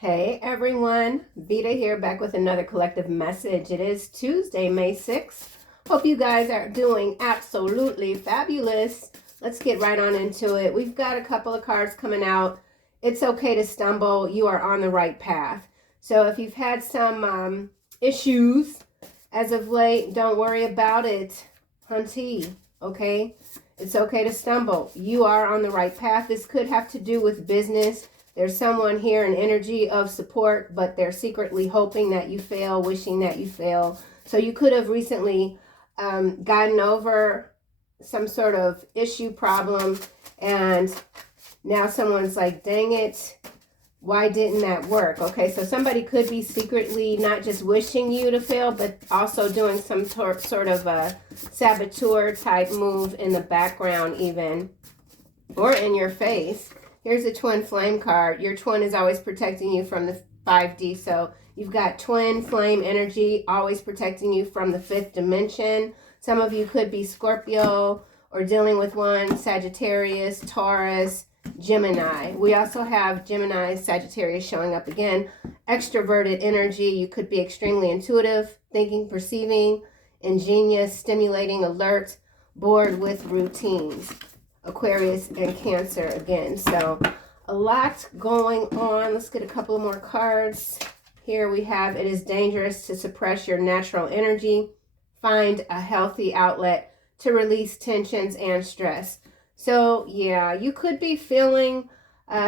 Hey everyone, Veda here, back with another collective message. It is Tuesday, May 6th. Hope you guys are doing absolutely fabulous. Let's get right on into it. We've got a couple of cards coming out. It's okay to stumble. You are on the right path. So if you've had some issues as of late, don't worry about it, hunty, okay? It's okay to stumble. You are on the right path. This could have to do with business. There's someone here, an energy of support, but they're secretly hoping that you fail, wishing that you fail. So you could have recently gotten over some sort of issue, problem, and now someone's like, dang it, why didn't that work? Okay, so somebody could be secretly not just wishing you to fail, but also doing some sort of a saboteur type move in the background even, or in your face. Here's a twin flame card. Your twin is always protecting you from the 5D. So you've got twin flame energy always protecting you from the 5th dimension. Some of you could be Scorpio or dealing with one, Sagittarius, Taurus, Gemini. We also have Gemini, Sagittarius showing up again. Extroverted energy. You could be extremely intuitive, thinking, perceiving, ingenious, stimulating, alert, bored with routines. Aquarius and Cancer again. So a lot going on. Let's get a couple more cards. Here we have, it is dangerous to suppress your natural energy. Find a healthy outlet to release tensions and stress. So yeah, you could be feeling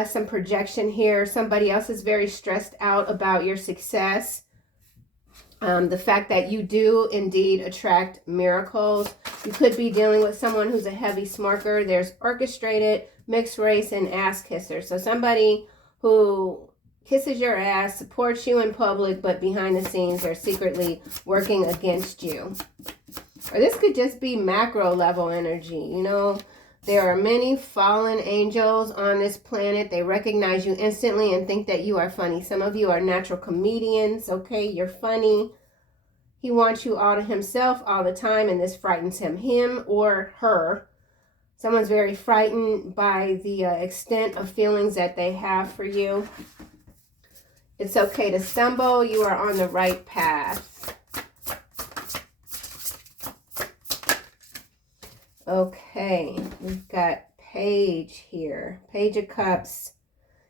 some projection here. Somebody else is very stressed out about your success. The fact that you do indeed attract miracles. You could be dealing with someone who's a heavy smoker. There's orchestrated, mixed race, and ass kissers. So somebody who kisses your ass, supports you in public, but behind the scenes they're secretly working against you. Or this could just be macro level energy. You know, there are many fallen angels on this planet. They recognize you instantly and think that you are funny. Some of you are natural comedians, okay? You're funny. He wants you all to himself all the time, and this frightens him or her. Someone's very frightened by the extent of feelings that they have for you. It's okay to stumble. You are on the right path. Okay, we've got Page here. Page of Cups.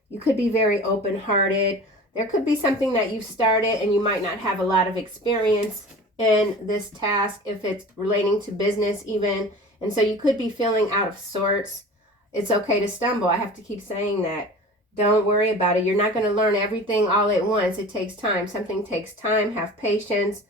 You could be very open-hearted. There could be something that you started and you might not have a lot of experience in this task if it's relating to business even. And so you could be feeling out of sorts. It's okay to stumble. I have to keep saying that. Don't worry about it. You're not going to learn everything all at once. It takes time. Something takes time. Have patience.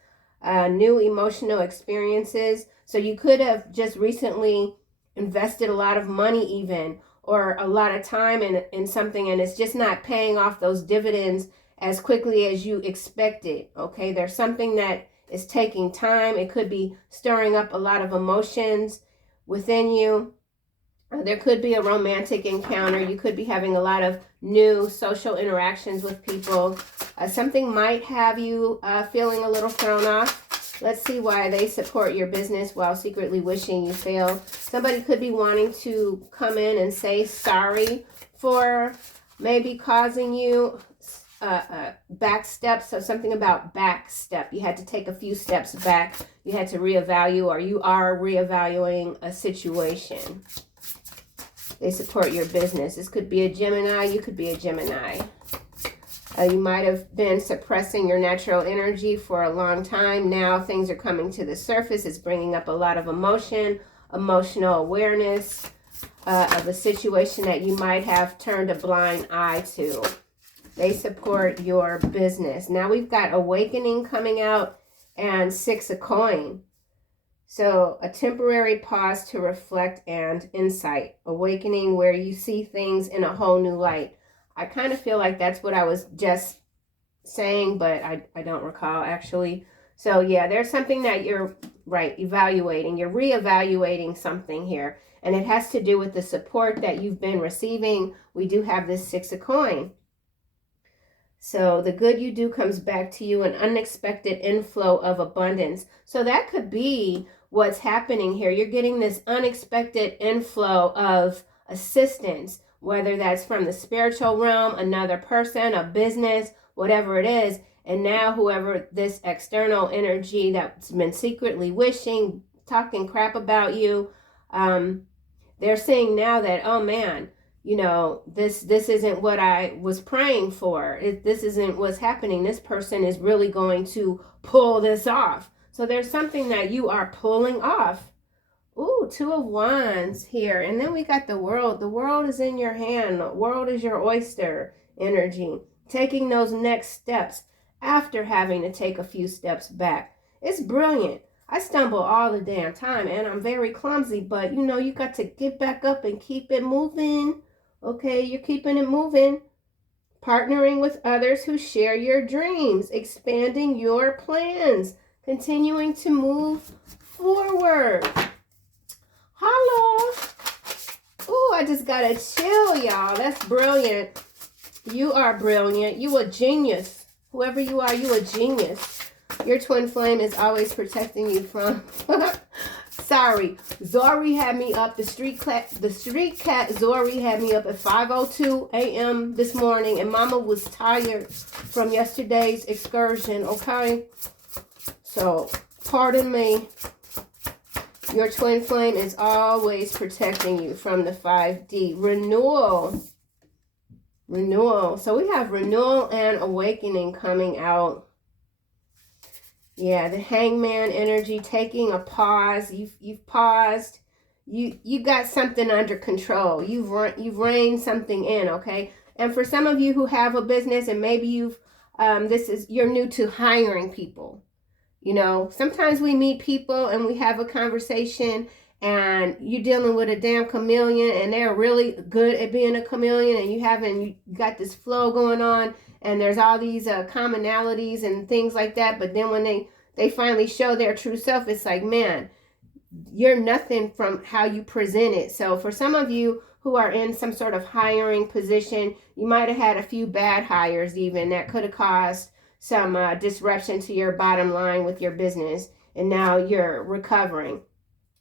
New emotional experiences. So you could have just recently invested a lot of money even, or a lot of time in something, and it's just not paying off those dividends as quickly as you expected. Okay, there's something that is taking time. It could be stirring up a lot of emotions within you. There could be a romantic encounter. You could be having a lot of new social interactions with people. Something might have you feeling a little thrown off. Let's see why they support your business while secretly wishing you fail. Somebody could be wanting to come in and say sorry for maybe causing you back steps. So something about back step. You had to take a few steps back. You had to reevaluate, or you are reevaluating a situation. They support your business. This could be a Gemini. You could be a Gemini. You might have been suppressing your natural energy for a long time. Now things are coming to the surface. It's bringing up a lot of emotion, emotional awareness of a situation that you might have turned a blind eye to. They support your business. Now we've got Awakening coming out and 6 of Coin. So a temporary pause to reflect and insight. Awakening, where you see things in a whole new light. I kind of feel like that's what I was just saying, but I don't recall actually. So yeah, there's something that you're evaluating. You're reevaluating something here, and it has to do with the support that you've been receiving. We do have this 6 of Coin. So the good you do comes back to you, an unexpected inflow of abundance. So that could be what's happening here. You're getting this unexpected inflow of assistance, whether that's from the spiritual realm, another person, a business, whatever it is. And now whoever this external energy that's been secretly wishing, talking crap about you, they're saying now that, oh man, you know, this isn't what I was praying for. This isn't what's happening. This person is really going to pull this off. So there's something that you are pulling off. Ooh, 2 of Wands here. And then we got the World. The world is in your hand. The world is your oyster energy. Taking those next steps after having to take a few steps back. It's brilliant. I stumble all the damn time and I'm very clumsy, but you know, you got to get back up and keep it moving. Okay, you're keeping it moving. Partnering with others who share your dreams, expanding your plans, continuing to move forward. Holla. Ooh, I just got a chill, y'all. That's brilliant. You are brilliant. You a genius. Whoever you are, you a genius. Your twin flame is always protecting you from... Sorry, Zori had me up. The street cat Zori had me up at 5:02 a.m. this morning, and Mama was tired from yesterday's excursion. Okay, so pardon me. Your twin flame is always protecting you from the 5D. Renewal. So we have renewal and awakening coming out. Yeah, the hangman energy, taking a pause. You've paused. You got something under control. You've reined something in, okay? And for some of you who have a business and maybe you're new to hiring people. You know, sometimes we meet people and we have a conversation and you're dealing with a damn chameleon and they're really good at being a chameleon and you got this flow going on and there's all these commonalities and things like that. But then when they finally show their true self, it's like, man, you're nothing from how you present it. So for some of you who are in some sort of hiring position, you might have had a few bad hires even that could have caused some disruption to your bottom line with your business, and now you're recovering.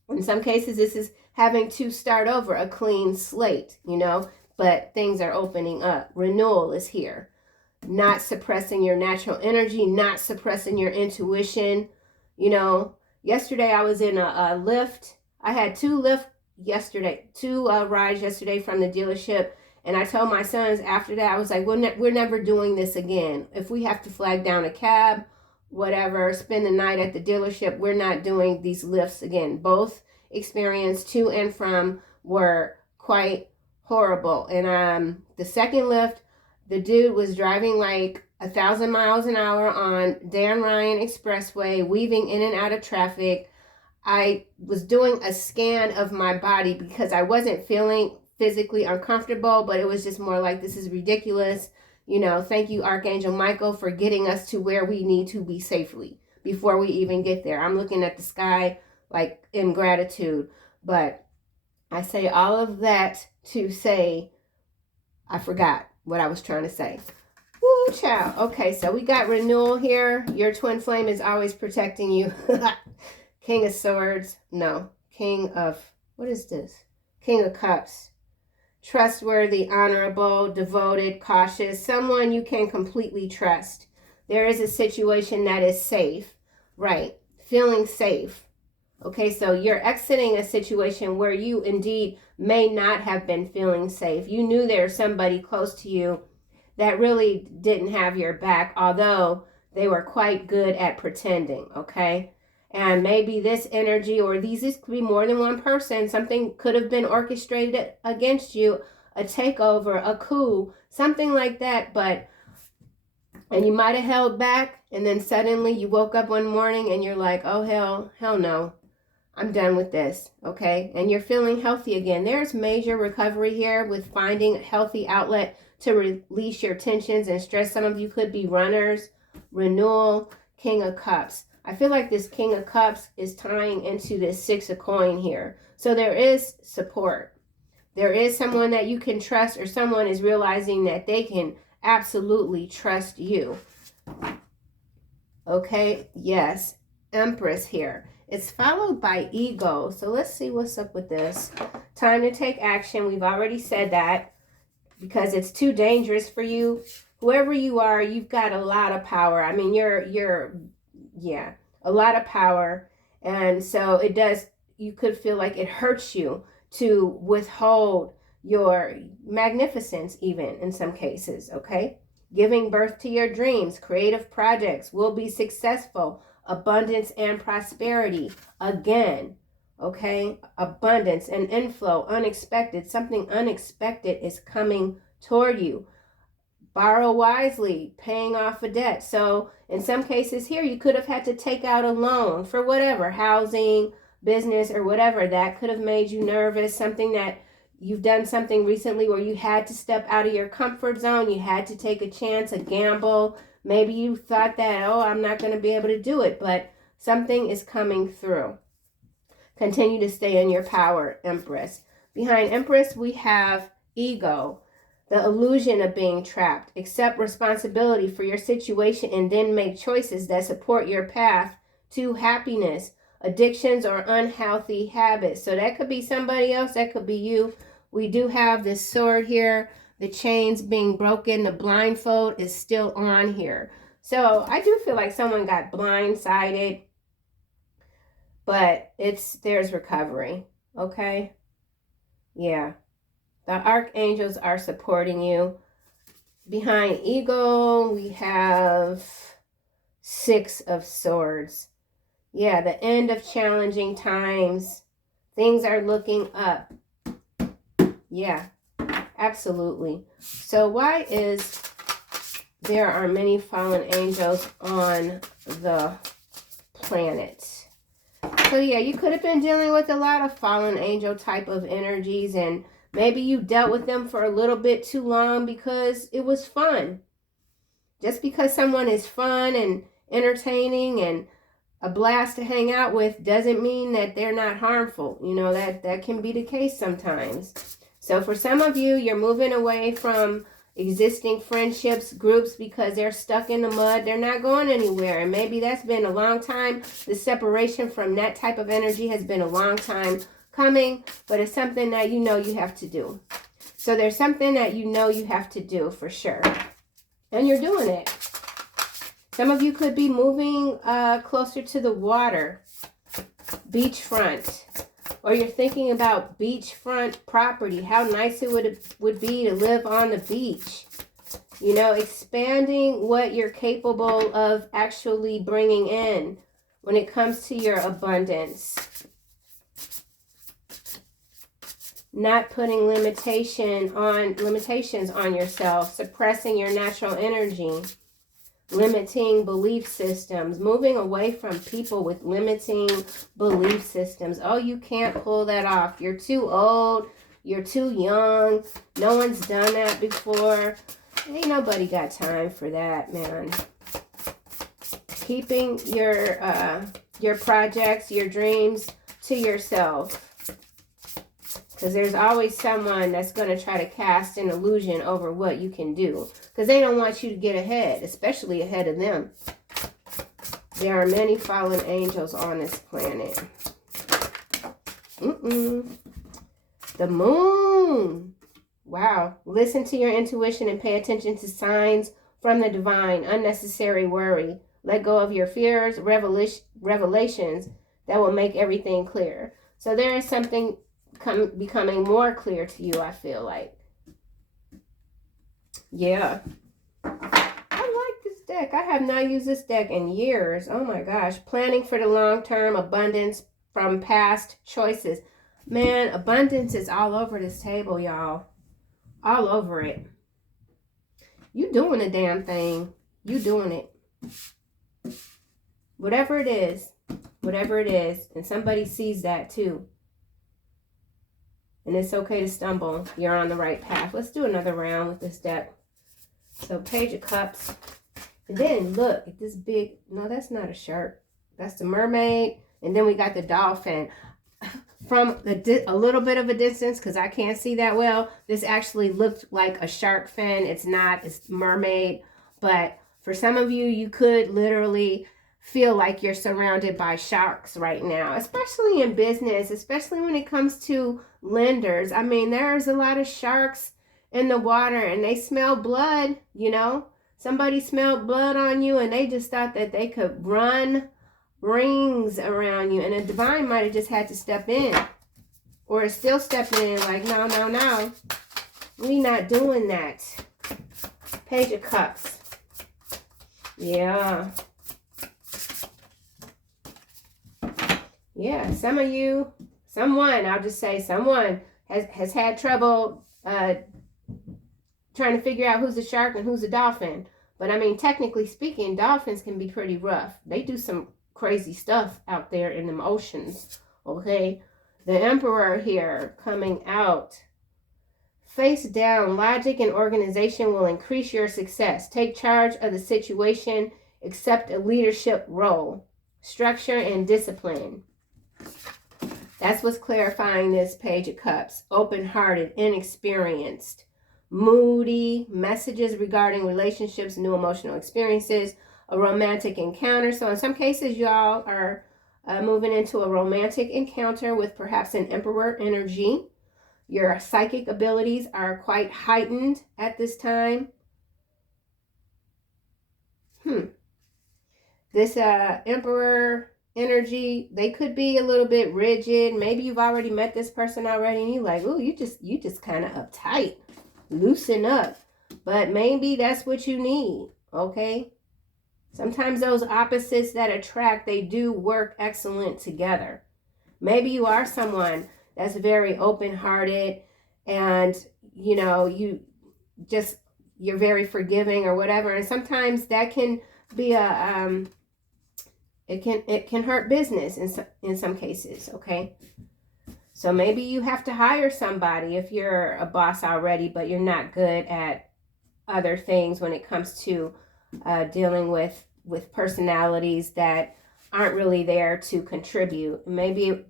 In some cases, this is having to start over, a clean slate, you know, but things are opening up. Renewal is here. Not suppressing your natural energy, not suppressing your intuition. You know, yesterday I was in a lift. I had two rides yesterday from the dealership. And I told my sons after that, I was like, we're never doing this again. If we have to flag down a cab, whatever, spend the night at the dealership, we're not doing these lifts again. Both experience to and from were quite horrible. And the second lift, the dude was driving like 1,000 miles an hour on Dan Ryan Expressway, weaving in and out of traffic. I was doing a scan of my body because I wasn't feeling physically uncomfortable, but it was just more like, this is ridiculous. You know, thank you, Archangel Michael, for getting us to where we need to be safely before we even get there. I'm looking at the sky like in gratitude. But I say all of that to say, I forgot what I was trying to say. Woo, child. Okay, so we got renewal here. Your twin flame is always protecting you. King of Swords. No. King of, what is this? King of Cups. Trustworthy, honorable, devoted, cautious, someone you can completely trust. There is a situation that is safe, right? Feeling safe. Okay, so you're exiting a situation where you indeed may not have been feeling safe. You knew there's somebody close to you that really didn't have your back, although they were quite good at pretending, okay? And maybe this energy, or this could be more than one person, something could have been orchestrated against you, a takeover, a coup, something like that. And you might have held back, and then suddenly you woke up one morning and you're like, oh, hell no, I'm done with this, okay? And you're feeling healthy again. There's major recovery here with finding a healthy outlet to release your tensions and stress. Some of you could be runners. Renewal, King of Cups. I feel like this King of Cups is tying into this Six of Coin here. So there is support. There is someone that you can trust, or someone is realizing that they can absolutely trust you. Okay, yes. Empress here. It's followed by Ego. So let's see what's up with this. Time to take action. We've already said that. because it's too dangerous for you. Whoever you are, you've got a lot of power. I mean, yeah, a lot of power. And so it does, you could feel like it hurts you to withhold your magnificence, even in some cases, okay? Giving birth to your dreams, creative projects will be successful. Abundance and prosperity, again, okay? Abundance and inflow, unexpected. Something unexpected is coming toward you. Borrow wisely, paying off a debt. So in some cases here, you could have had to take out a loan for whatever, housing, business, or whatever. That could have made you nervous. Something that you've done something recently where you had to step out of your comfort zone. You had to take a chance, a gamble. Maybe you thought that, oh, I'm not going to be able to do it, but something is coming through. Continue to stay in your power, Empress. Behind Empress, we have ego. The illusion of being trapped. Accept responsibility for your situation and then make choices that support your path to happiness. Addictions or unhealthy habits. So that could be somebody else. That could be you. We do have this sword here. The chains being broken. The blindfold is still on here. So I do feel like someone got blindsided. But there's recovery. Okay? Yeah. The archangels are supporting you. Behind ego, we have 6 of Swords. Yeah, the end of challenging times. Things are looking up. Yeah, absolutely. So why is there are many fallen angels on the planet? So yeah, you could have been dealing with a lot of fallen angel type of energies, and maybe you dealt with them for a little bit too long because it was fun. Just because someone is fun and entertaining and a blast to hang out with doesn't mean that they're not harmful. You know, that can be the case sometimes. So for some of you, you're moving away from existing friendships, groups, because they're stuck in the mud. They're not going anywhere. And maybe that's been a long time. The separation from that type of energy has been a long time coming, but it's something that you know you have to do. So there's something that you know you have to do for sure. And you're doing it. Some of you could be moving closer to the water, beachfront, or you're thinking about beachfront property, how nice it would be to live on the beach. You know, expanding what you're capable of actually bringing in when it comes to your abundance. Not putting limitations on yourself, suppressing your natural energy, limiting belief systems, moving away from people with limiting belief systems. Oh, you can't pull that off. You're too old. You're too young. No one's done that before. Ain't nobody got time for that, man. Keeping your projects, your dreams to yourself. Because there's always someone that's going to try to cast an illusion over what you can do. Because they don't want you to get ahead, especially ahead of them. There are many fallen angels on this planet. The moon. Wow. Listen to your intuition and pay attention to signs from the divine. Unnecessary worry. Let go of your fears, revelations that will make everything clear. So there is something becoming more clear to you, I feel like. Yeah. I like this deck. I have not used this deck in years. Oh my gosh. Planning for the long term, abundance from past choices. Man, abundance is all over this table, y'all. All over it. You doing a damn thing. You doing it. Whatever it is. Whatever it is. And somebody sees that too. And it's okay to stumble. You're on the right path. Let's do another round with this deck. So Page of Cups. And then look at this big, no, that's not a shark. That's the mermaid. And then we got the dolphin. From a little bit of a distance, because I can't see that well, this actually looked like a shark fin. It's not. It's mermaid. But for some of you, you could literally feel like you're surrounded by sharks right now, especially in business, especially when it comes to lenders. I mean, there's a lot of sharks in the water and they smell blood, you know. Somebody smelled blood on you and they just thought that they could run rings around you. And the divine might have just had to step in. Or is still stepping in like, no, no, no. We not doing that. Page of Cups. Yeah. Yeah, some of you, someone, I'll just say someone has had trouble trying to figure out who's a shark and who's a dolphin. But I mean, technically speaking, dolphins can be pretty rough. They do some crazy stuff out there in them oceans, okay? The Emperor here coming out. Face down, logic and organization will increase your success. Take charge of the situation. Accept a leadership role. Structure and discipline. That's what's clarifying this Page of Cups. Open-hearted, inexperienced, moody, messages regarding relationships, new emotional experiences, a romantic encounter. So in some cases, y'all are moving into a romantic encounter with perhaps an Emperor energy. Your psychic abilities are quite heightened at this time. This Emperor energy, they could be a little bit rigid. Maybe you've already met this person already and you're like, oh, you just kind of uptight. Loosen up. But maybe that's what you need, okay? Sometimes those opposites that attract, they do work excellent together. Maybe you are someone that's very open-hearted and, you know, you're very forgiving or whatever. And sometimes that can be it can hurt business in some cases, okay? So maybe you have to hire somebody if you're a boss already, but you're not good at other things when it comes to dealing with personalities that aren't really there to contribute. Maybe it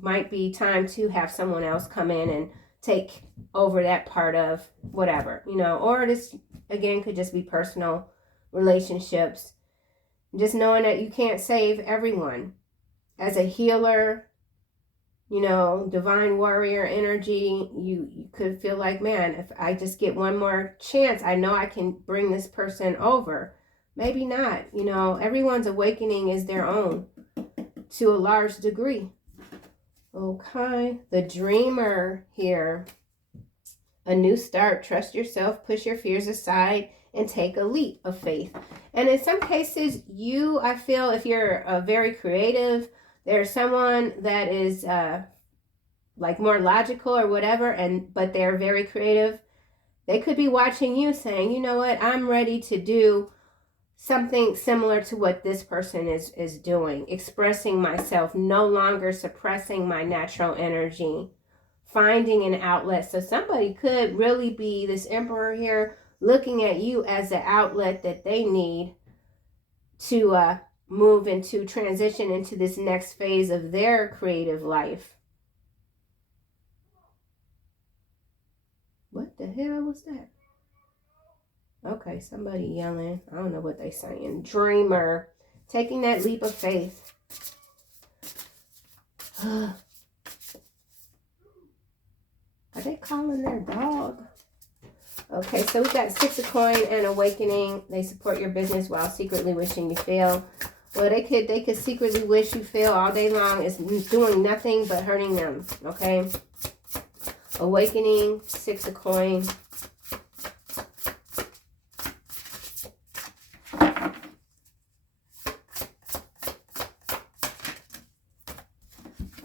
might be time to have someone else come in and take over that part of whatever, you know, or this again could just be personal relationships. Just knowing that you can't save everyone. As a healer, you know, divine warrior energy, you could feel like, man, if I just get one more chance, I know I can bring this person over. Maybe not, you know, everyone's awakening is their own to a large degree. Okay, the Dreamer here. A new start. Trust yourself, push your fears aside, and take a leap of faith. And in some cases, I feel if you're very creative, there's someone that is like more logical or whatever, but they're very creative. They could be watching you saying, you know what, I'm ready to do something similar to what this person is doing. Expressing myself, no longer suppressing my natural energy. Finding an outlet. So somebody could really be, this Emperor here, looking at you as the outlet that they need to move into, transition into this next phase of their creative life. What the hell was that? Okay, somebody yelling. I don't know what they're saying. Dreamer. Taking that leap of faith. Are they calling their dog? Okay, so we got Six of Coin and Awakening. They support your business while secretly wishing you fail. Well, they could secretly wish you fail all day long. It's doing nothing but hurting them. Okay. Awakening, Six of Coin.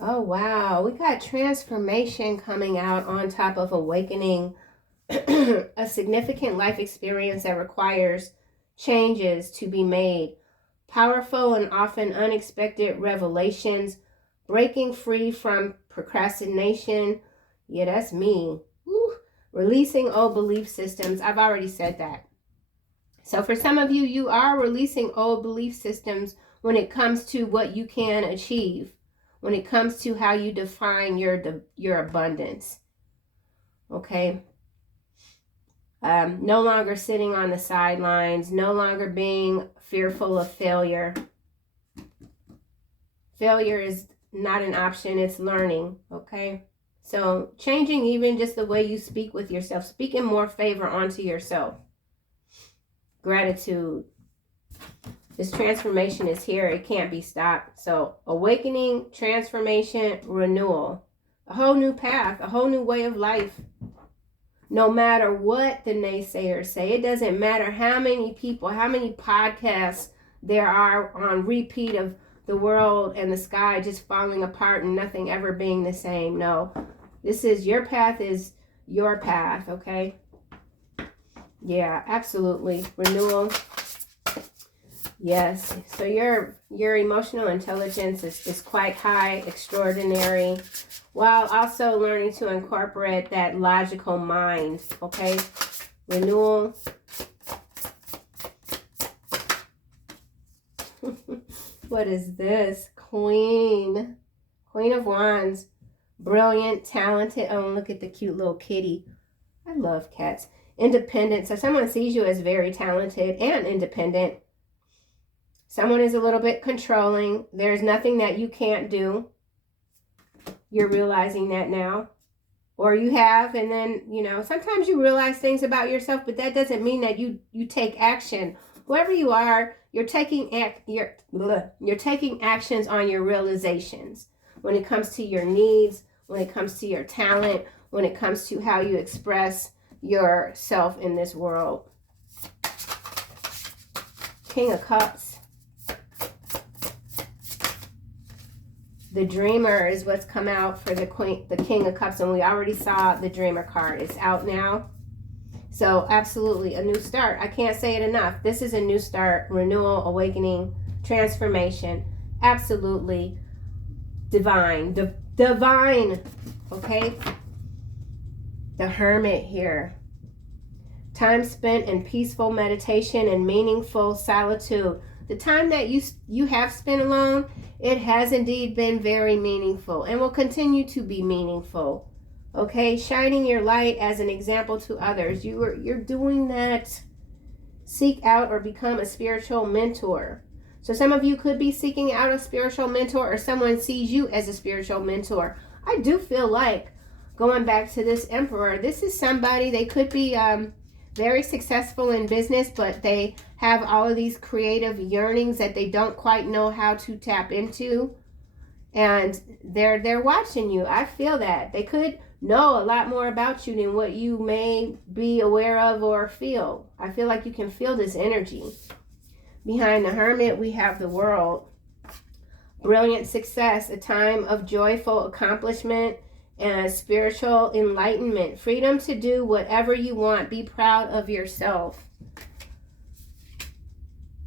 Oh, wow. We got transformation coming out on top of awakening. A significant life experience that requires changes to be made. Powerful and often unexpected revelations. Breaking free from procrastination. Yeah, that's me. Woo. Releasing old belief systems. I've already said that. So for some of you, you are releasing old belief systems when it comes to what you can achieve. When it comes to how you define your abundance. Okay. No longer sitting on the sidelines. No longer being fearful of failure. Failure is not an option. It's learning. Okay. So changing even just the way you speak with yourself, speaking more favor onto yourself. Gratitude. This transformation is here. It can't be stopped. So awakening, transformation, renewal. A whole new path, a whole new way of life. No matter what the naysayers say, it doesn't matter how many people, how many podcasts there are on repeat of the world and the sky just falling apart and nothing ever being the same. No, this is your path, is your path, okay? Yeah, absolutely. Renewal. Yes. So your emotional intelligence is quite high, extraordinary, while also learning to incorporate that logical mind, okay? Renewal. What is this? Queen of Wands. Brilliant, talented. Oh, look at the cute little kitty. I love cats. Independent. So someone sees you as very talented and independent. Someone is a little bit controlling. There's nothing that you can't do. You're realizing that now. Or you have, and then, you know, sometimes you realize things about yourself, but that doesn't mean that you take action. Whoever you are, you're taking actions on your realizations when it comes to your needs, when it comes to your talent, when it comes to how you express yourself in this world. King of Cups. The Dreamer is what's come out for the King of Cups, and we already saw the Dreamer card. It's out now. So absolutely a new start. I can't say it enough. This is a new start, renewal, awakening, transformation. Absolutely divine. Divine. Okay? The Hermit here. Time spent in peaceful meditation and meaningful solitude. The time that you have spent alone, it has indeed been very meaningful and will continue to be meaningful. Okay, shining your light as an example to others. You're doing that. Seek out or become a spiritual mentor. So some of you could be seeking out a spiritual mentor, or someone sees you as a spiritual mentor. I do feel like, going back to this Emperor, this is somebody, they could be very successful in business, but they have all of these creative yearnings that they don't quite know how to tap into, and they're watching you. I feel that they could know a lot more about you than what you may be aware of or feel. I feel like you can feel this energy. Behind the Hermit, we have the World. Brilliant success, a time of joyful accomplishment and spiritual enlightenment. Freedom to do whatever you want. Be proud of yourself.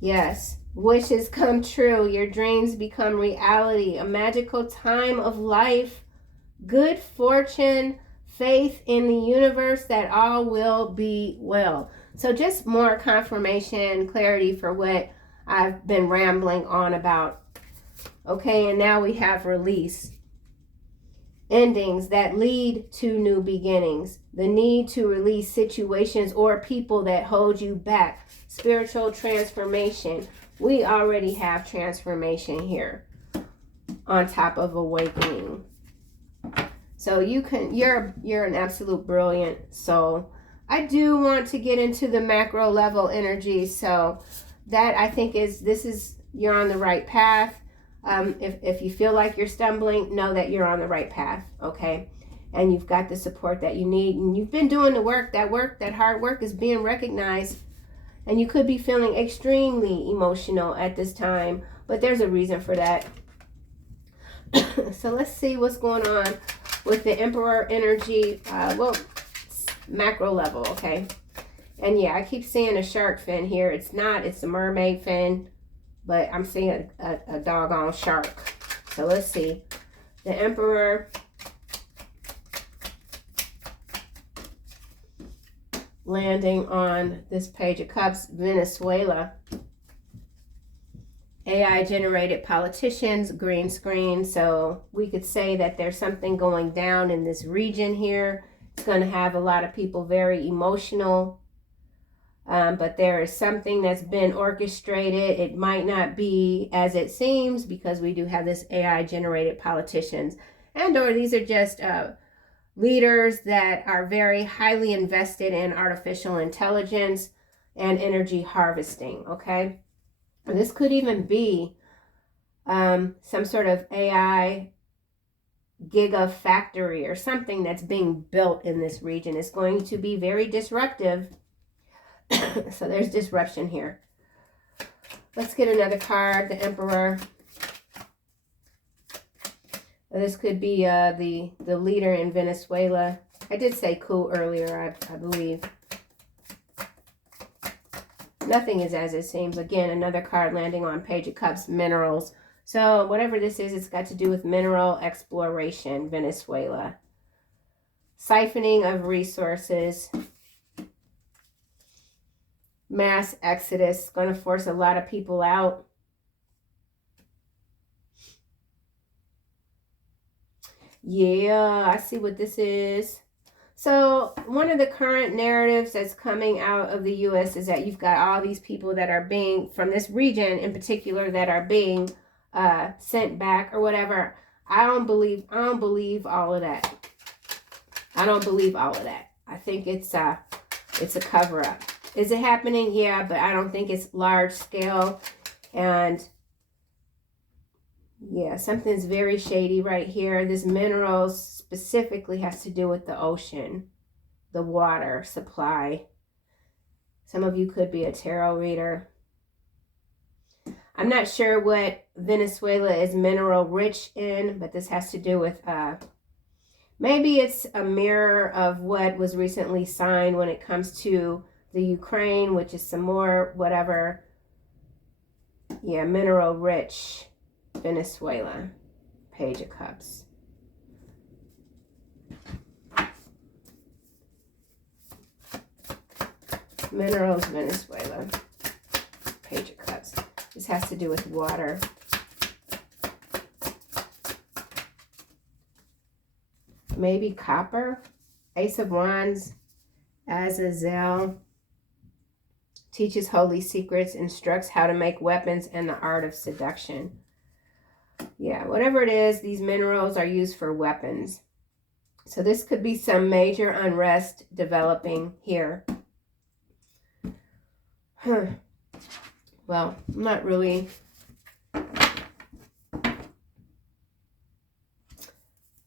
Yes. Wishes come true. Your dreams become reality. A magical time of life. Good fortune. Faith in the universe that all will be well. So just more confirmation, clarity for what I've been rambling on about. Okay, and now we have release. Endings that lead to new beginnings. The need to release situations or people that hold you back. Spiritual transformation. We already have transformation here on top of awakening. So you're an absolute brilliant soul. I do want to get into the macro level energy. So that I think you're on the right path. If you feel like you're stumbling, know that you're on the right path, okay? And you've got the support that you need, and you've been doing the work. That hard work is being recognized, and you could be feeling extremely emotional at this time, but there's a reason for that. So let's see what's going on with the Emperor energy. Macro level, okay? And yeah, I keep seeing a shark fin here. It's a mermaid fin, but I'm seeing a doggone shark. So let's see. The Emperor. Landing on this Page of Cups, Venezuela. AI generated politicians, green screen. So we could say that there's something going down in this region here. It's going to have a lot of people very emotional. But there is something that's been orchestrated. It might not be as it seems because we do have this AI generated politicians. And or these are just leaders that are very highly invested in artificial intelligence and energy harvesting, okay? And this could even be some sort of AI gigafactory or something that's being built in this region. It's going to be very disruptive. So there's disruption here. Let's get another card, the Emperor. This could be the leader in Venezuela. I did say coup earlier, I believe. Nothing is as it seems. Again, another card landing on Page of Cups, minerals. So whatever this is, it's got to do with mineral exploration, Venezuela. Siphoning of resources. Mass exodus. Going to force a lot of people out. Yeah, I see what this is. So one of the current narratives that's coming out of the U.S. is that you've got all these people that are being, from this region in particular, that are being sent back or whatever. I don't believe all of that. I don't believe all of that. I think it's a cover-up. Is it happening? Yeah, but I don't think it's large scale. And yeah, something's very shady right here. This minerals specifically has to do with the ocean, the water supply. Some of you could be a tarot reader. I'm not sure what Venezuela is mineral rich in, but this has to do with, maybe it's a mirror of what was recently signed when it comes to the Ukraine, which is some more whatever. Yeah, mineral rich Venezuela. Page of Cups. Minerals, Venezuela. Page of Cups. This has to do with water. Maybe copper. Ace of Wands. Azazel. Teaches holy secrets. Instructs how to make weapons and the art of seduction. Yeah, whatever it is, these minerals are used for weapons. So this could be some major unrest developing here. Well, I'm not really.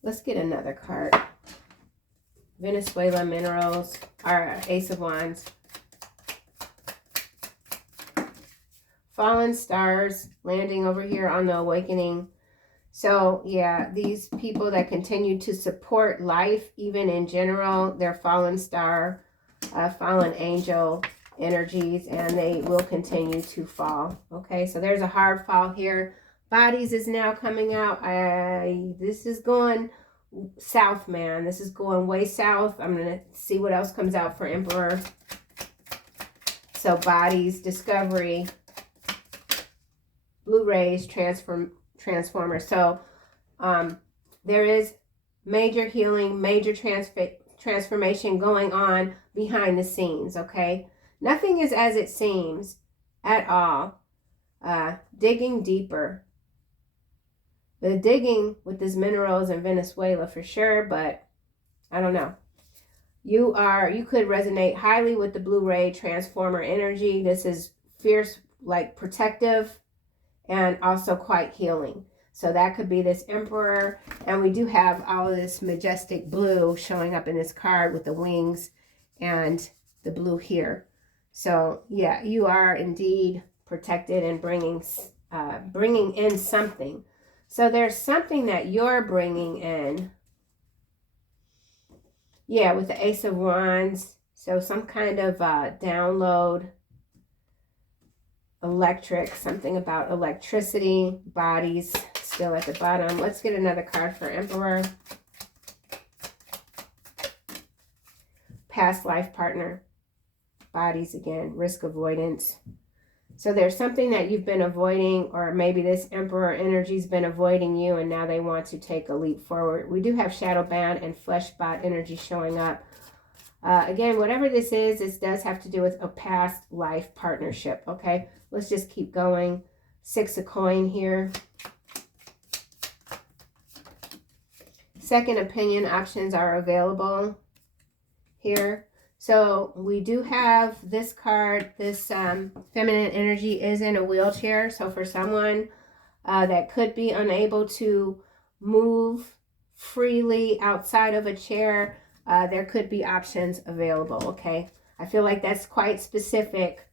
Let's get another card. Venezuela minerals, or Ace of Wands. Fallen stars landing over here on the awakening. So yeah, these people that continue to support life, even in general, they're fallen star, fallen angel energies, and they will continue to fall. Okay, so there's a hard fall here. Bodies is now coming out. This is going south, man. This is going way south. I'm going to see what else comes out for Emperor. So bodies, discovery, Blu-rays, transformer. So there is major healing, major transformation going on behind the scenes, okay? Nothing is as it seems at all. Digging deeper. The digging with these minerals in Venezuela for sure, but I don't know. You could resonate highly with the Blu-ray transformer energy. This is fierce, like protective, and also quite healing. So that could be this Emperor. And we do have all of this majestic blue showing up in this card with the wings and the blue here. So yeah, you are indeed protected and bringing in something. So there's something that you're bringing in. Yeah, with the Ace of Wands. So some kind of download. Electric, something about electricity, bodies still at the bottom. Let's get another card for Emperor. Past life partner, bodies again, risk avoidance. So there's something that you've been avoiding, or maybe this Emperor energy's been avoiding you and now they want to take a leap forward. We do have shadow band and flesh spot energy showing up. Again, whatever this is, this does have to do with a past life partnership, okay? Let's just keep going. 6 of coin here. second opinion options are available here. So we do have this card. This feminine energy is in a wheelchair. So for someone that could be unable to move freely outside of a chair, there could be options available, okay? I feel like that's quite specific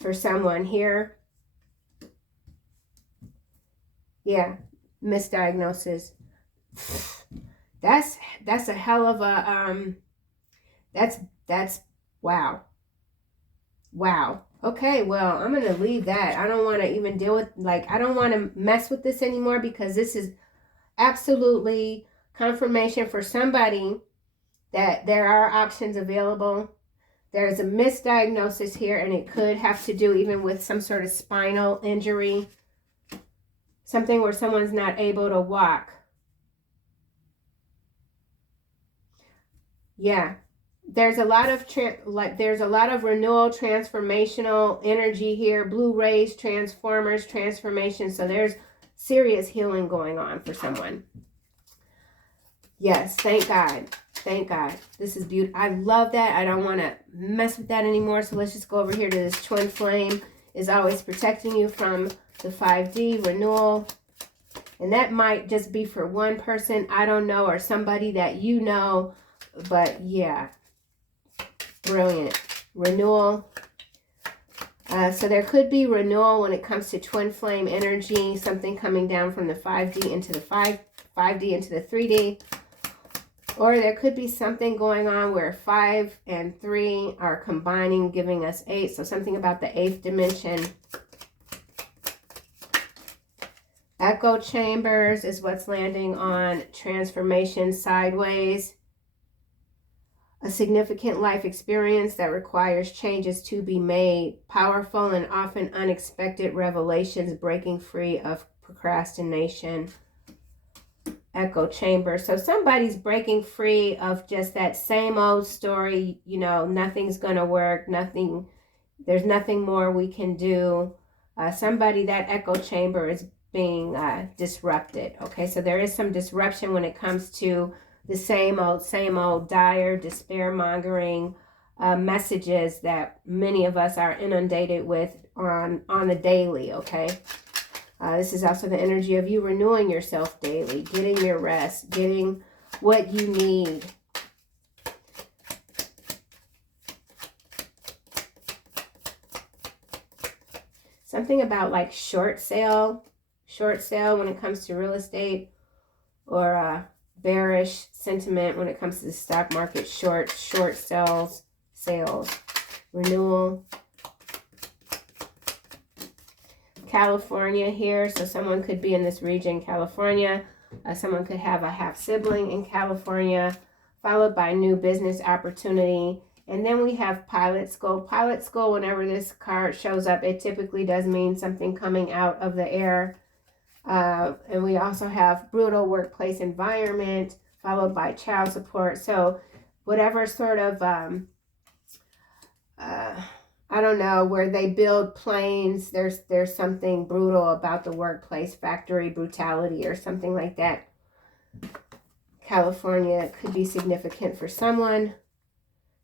for someone here. Yeah, misdiagnosis. That's a hell of a that's wow. Wow. Okay, well, I'm going to leave that. I don't want to even deal with, like, I don't want to mess with this anymore, because this is absolutely confirmation for somebody that there are options available. There's a misdiagnosis here, and it could have to do even with some sort of spinal injury, something where someone's not able to walk. Yeah. There's a lot of renewal, transformational energy here, blue rays, transformers, transformation. So there's serious healing going on for someone. Yes, thank God. Thank God. This is beautiful. I love that. I don't want to mess with that anymore. So let's just go over here to this twin flame is always protecting you from the 5D renewal. And that might just be for one person, I don't know, or somebody that you know. But yeah. Brilliant. Renewal. So there could be renewal when it comes to twin flame energy, something coming down from the 5D into the 5D into the 3D. Or there could be something going on where 5 and 3 are combining, giving us 8. So something about the 8th dimension. Echo chambers is what's landing on transformation sideways. A significant life experience that requires changes to be made. Powerful and often unexpected revelations, breaking free of procrastination. Echo chamber. So somebody's breaking free of just that same old story. You know, nothing's going to work. There's nothing more we can do. Somebody, that echo chamber is being disrupted. Okay, so there is some disruption when it comes to the same old dire, despair-mongering messages that many of us are inundated with on the daily, okay? This is also the energy of you renewing yourself daily, getting your rest, getting what you need. Something about like short sale when it comes to real estate, or bearish sentiment when it comes to the stock market, short sales, renewal. California here, so someone could be in this region, California. Someone could have a half sibling in California, followed by new business opportunity. And then we have Pilot Skull. Pilot Skull, whenever this card shows up, it typically does mean something coming out of the air. And we also have brutal workplace environment, followed by child support. So whatever sort of, I don't know, where they build planes, there's something brutal about the workplace, factory brutality or something like that. California could be significant for someone.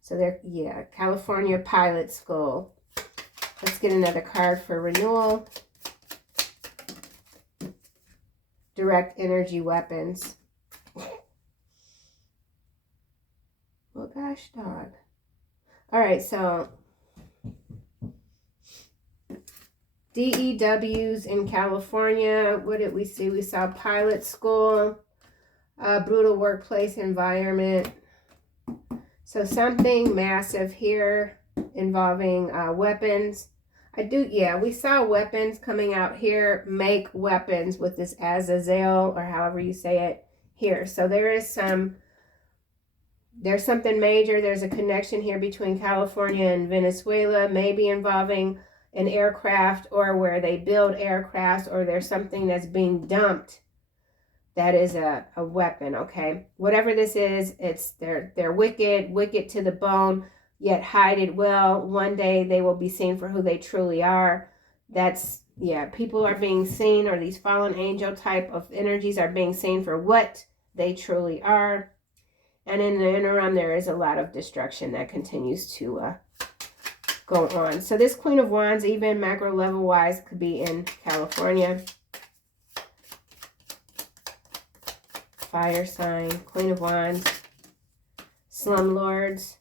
So there, yeah, California Pilot Skull. Let's get another card for renewal. Direct energy weapons. Well, gosh, dog. All right, so DEWs in California. What did we see? We saw Pilot School, brutal workplace environment. So something massive here involving weapons. We saw weapons coming out here. Make weapons with this Azazel, or however you say it here. So there's something major. There's a connection here between California and Venezuela, maybe involving an aircraft, or where they build aircrafts, or there's something that's being dumped that is a weapon, okay? Whatever this is, they're wicked to the bone, yet hide it well. One day they will be seen for who they truly are. People are being seen, or these fallen angel type of energies are being seen for what They truly are. And in the interim, there is a lot of destruction that continues to go on. So this Queen of Wands, even macro level wise, could be in California. Fire sign, Queen of Wands, slumlords.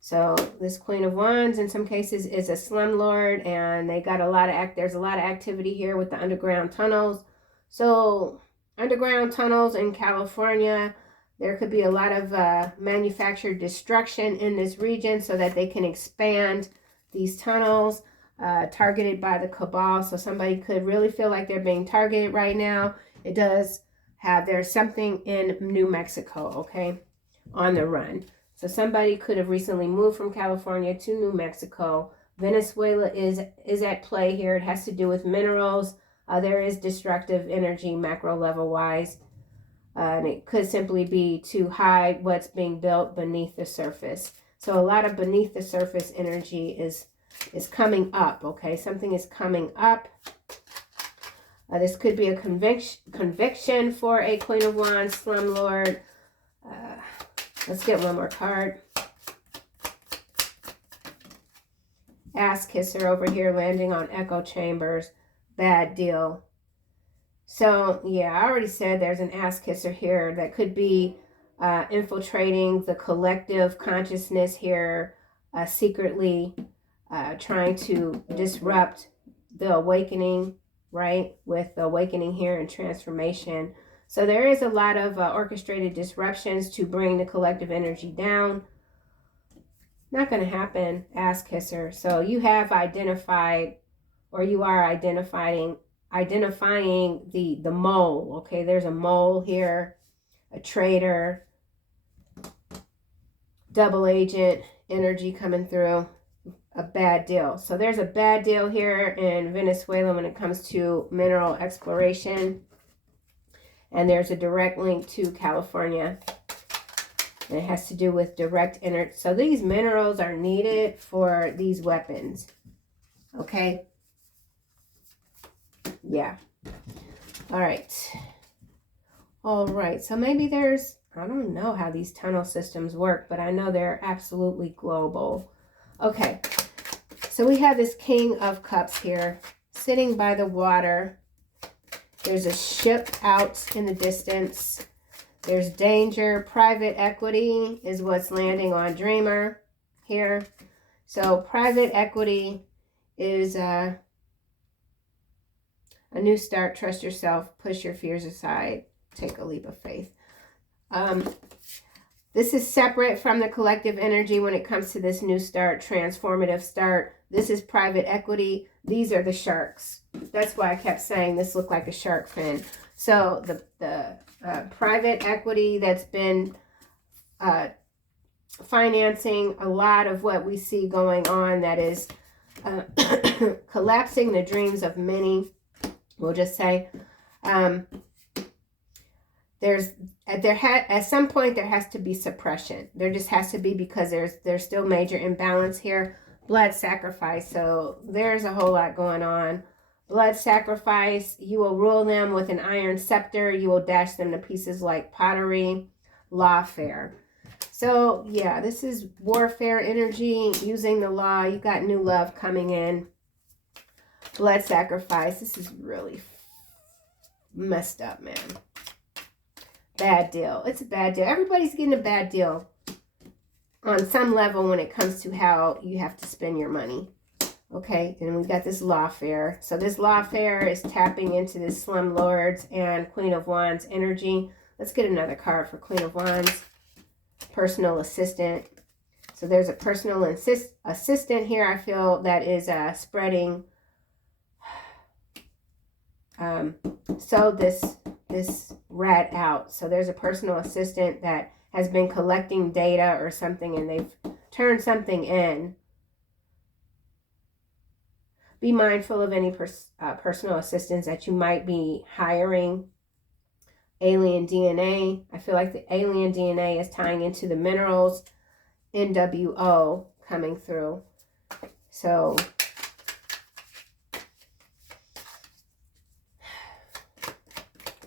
So this Queen of Wands in some cases is a slumlord, and they got a lot of there's a lot of activity here with the underground tunnels. So underground tunnels in California, there could be a lot of manufactured destruction in this region so that they can expand these tunnels, targeted by the cabal. So somebody could really feel like they're being targeted right now. It does have, there's something in New Mexico, okay, on the run. So somebody could have recently moved from California to New Mexico. Venezuela is at play here. It has to do with minerals. There is destructive energy macro level wise. And it could simply be to hide what's being built beneath the surface. So a lot of beneath the surface energy is coming up, okay? Something is coming up. This could be a conviction for a Queen of Wands, slumlord. Let's get one more card. Ass kisser over here, landing on echo chambers. Bad deal. So, yeah, I already said there's an ass kisser here that could be infiltrating the collective consciousness here, secretly trying to disrupt the awakening, right? With the awakening here and transformation. So there is a lot of orchestrated disruptions to bring the collective energy down. Not going to happen, ass kisser. So you have identified, or you are identifying the mole, okay? There's a mole here, a traitor, double agent energy coming through, a bad deal. So there's a bad deal here in Venezuela when it comes to mineral exploration. And there's a direct link to California. And it has to do with direct energy. So these minerals are needed for these weapons. Okay? Yeah. All right. All right. So maybe there's, I don't know how these tunnel systems work, but I know they're absolutely global. Okay. So we have this King of Cups here sitting by the water. There's a ship out in the distance. There's danger. Private equity is what's landing on Dreamer here. So private equity is a new start. Trust yourself. Push your fears aside. Take a leap of faith. This is separate from the collective energy when it comes to this new start, transformative start. This is private equity. These are the sharks. That's why I kept saying this looked like a shark fin. So the private equity that's been financing a lot of what we see going on, that is collapsing the dreams of many, we'll just say. At some point there has to be suppression. There just has to be, because there's still major imbalance here. Blood sacrifice. So there's a whole lot going on. Blood sacrifice. You will rule them with an iron scepter. You will dash them to pieces like pottery. Lawfare. So yeah, this is warfare energy, using the law. You got new love coming in. Blood sacrifice. This is really messed up, man. Bad deal. It's a bad deal. Everybody's getting a bad deal on some level when it comes to how you have to spend your money. Okay, and we've got this Lawfare. So this Lawfare is tapping into this Slumlords and Queen of Wands energy. Let's get another card for Queen of Wands. Personal assistant. So there's a personal assistant here, I feel, that is spreading. So this rat out. So there's a personal assistant that has been collecting data or something, and they've turned something in. Be mindful of any personal assistants that you might be hiring. Alien DNA. I feel like the alien DNA is tying into the minerals. NWO coming through. So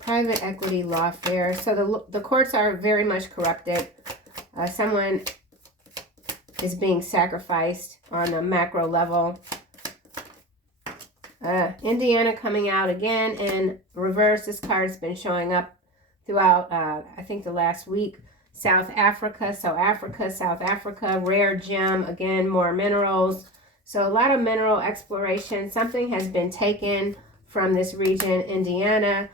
Private equity lawfare. So the courts are very much corrupted. Someone is being sacrificed on a macro level. Indiana coming out again in reverse. This card's been showing up throughout, I think, the last week. South Africa, South Africa, rare gem, again, more minerals. So a lot of mineral exploration. Something has been taken from this region, Indiana.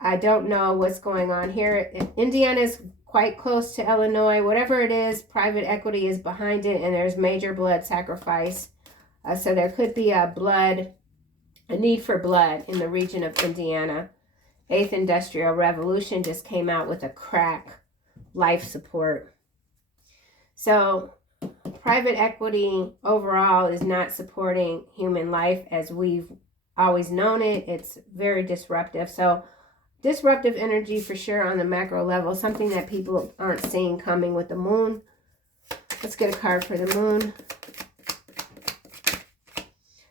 I don't know what's going on here. Indiana is quite close to Illinois. Whatever it is, private equity is behind it, and there's major blood sacrifice. So there could be a need for blood in the region of Indiana. 8th Industrial Revolution just came out with a crack life support. So private equity overall is not supporting human life as we've always known it. It's very disruptive. So disruptive energy for sure on the macro level, something that people aren't seeing coming with the moon. Let's get a card for the moon.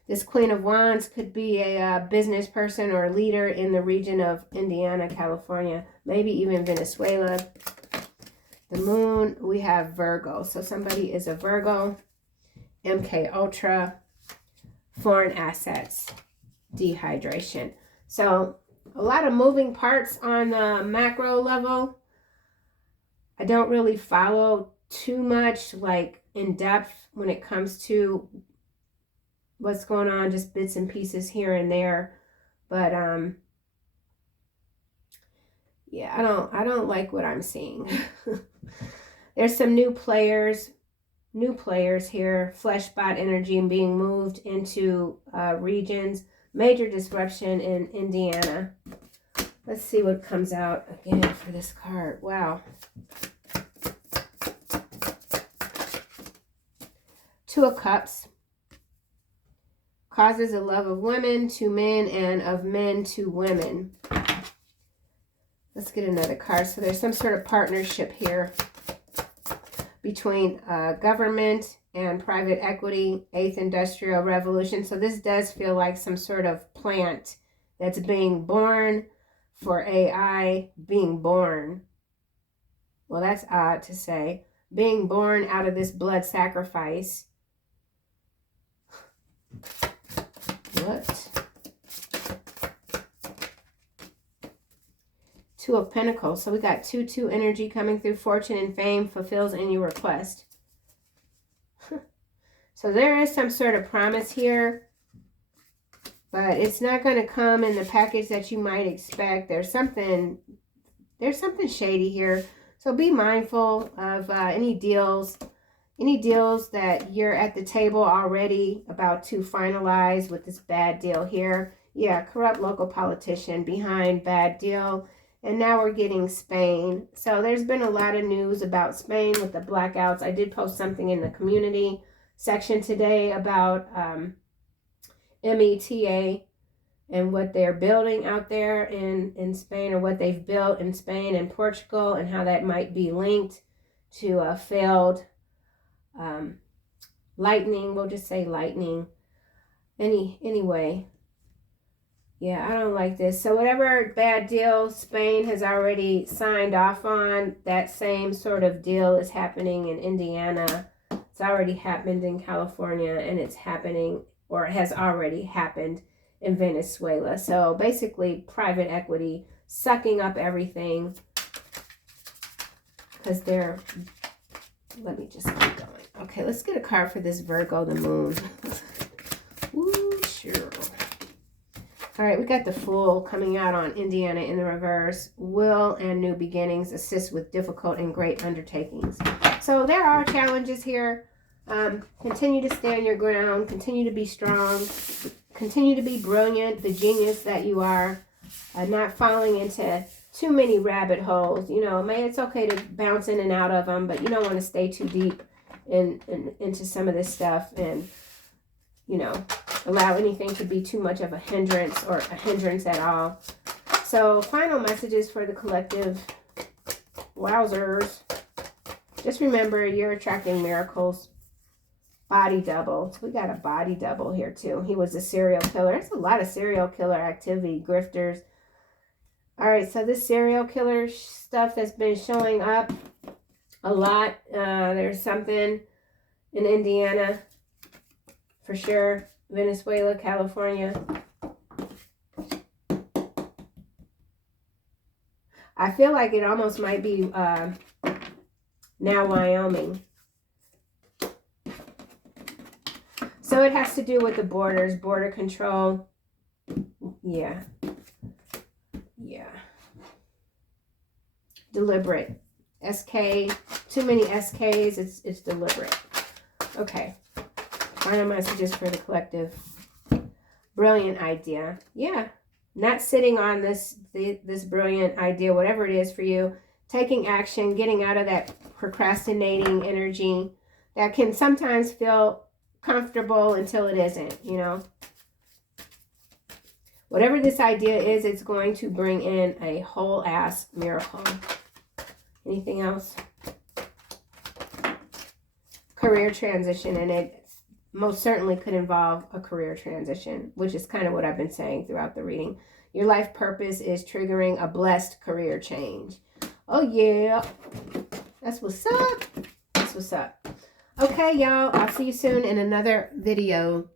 This Queen of Wands could be a business person or leader in the region of Indiana, California, maybe even Venezuela. The moon, we have Virgo. So somebody is a Virgo. MK Ultra. Foreign assets. Dehydration. So a lot of moving parts on the macro level. I don't really follow too much like in depth when it comes to what's going on, just bits and pieces here and there. But yeah, I don't like what I'm seeing. There's some new players here. Flesh spot energy and being moved into regions. Major disruption in Indiana. Let's see what comes out again for this card. Wow. Two of Cups. Causes a love of women to men and of men to women. Let's get another card. So there's some sort of partnership here between government and private equity, 8th Industrial Revolution. So this does feel like some sort of plant that's being born for AI, being born. Well, that's odd to say. Being born out of this blood sacrifice. What? Two of Pentacles. So we got 2-2 energy coming through. Fortune and fame fulfills any request. So there is some sort of promise here, but it's not going to come in the package that you might expect. There's something shady here. So be mindful of any deals that you're at the table already about to finalize with this bad deal here. Yeah, corrupt local politician behind bad deal. And now we're getting Spain. So there's been a lot of news about Spain with the blackouts. I did post something in the community section today about META and what they're building out there in Spain, or what they've built in Spain and Portugal, and how that might be linked to a failed lightning. We'll just say lightning. Anyway. Yeah, I don't like this. So whatever bad deal Spain has already signed off on, that same sort of deal is happening in Indiana. It's already happened in California, and it's happening, or it has already happened, in Venezuela. So basically private equity sucking up everything because they're, let me just keep going. Okay, let's get a card for this Virgo, the moon. Ooh, sure. All right, we got the Fool coming out on Indiana in the reverse. Will and new beginnings assist with difficult and great undertakings. So there are challenges here. Continue to stand your ground. Continue to be strong. Continue to be brilliant, the genius that you are. Not falling into too many rabbit holes. You know, it's okay to bounce in and out of them, but you don't want to stay too deep into some of this stuff and, you know, allow anything to be too much of a hindrance or a hindrance at all. So final messages for the collective. Wowzers. Just remember, you're attracting miracles. Body double. So we got a body double here too. He was a serial killer. There's a lot of serial killer activity. Grifters. All right, so this serial killer stuff that's been showing up a lot. There's something in Indiana, for sure. Venezuela, California. I feel like it almost might be now Wyoming. So it has to do with the borders, border control. Yeah. Yeah. Deliberate. SK, too many SKs, it's deliberate. Okay. Final messages for the collective. Brilliant idea. Yeah. Not sitting on this brilliant idea, whatever it is for you. Taking action, getting out of that procrastinating energy that can sometimes feel comfortable until it isn't, you know. Whatever this idea is, it's going to bring in a whole ass miracle. Anything else? Career transition, and it most certainly could involve a career transition, which is kind of what I've been saying throughout the reading. Your life purpose is triggering a blessed career change. Oh, yeah. That's what's up. That's what's up. Okay, y'all. I'll see you soon in another video.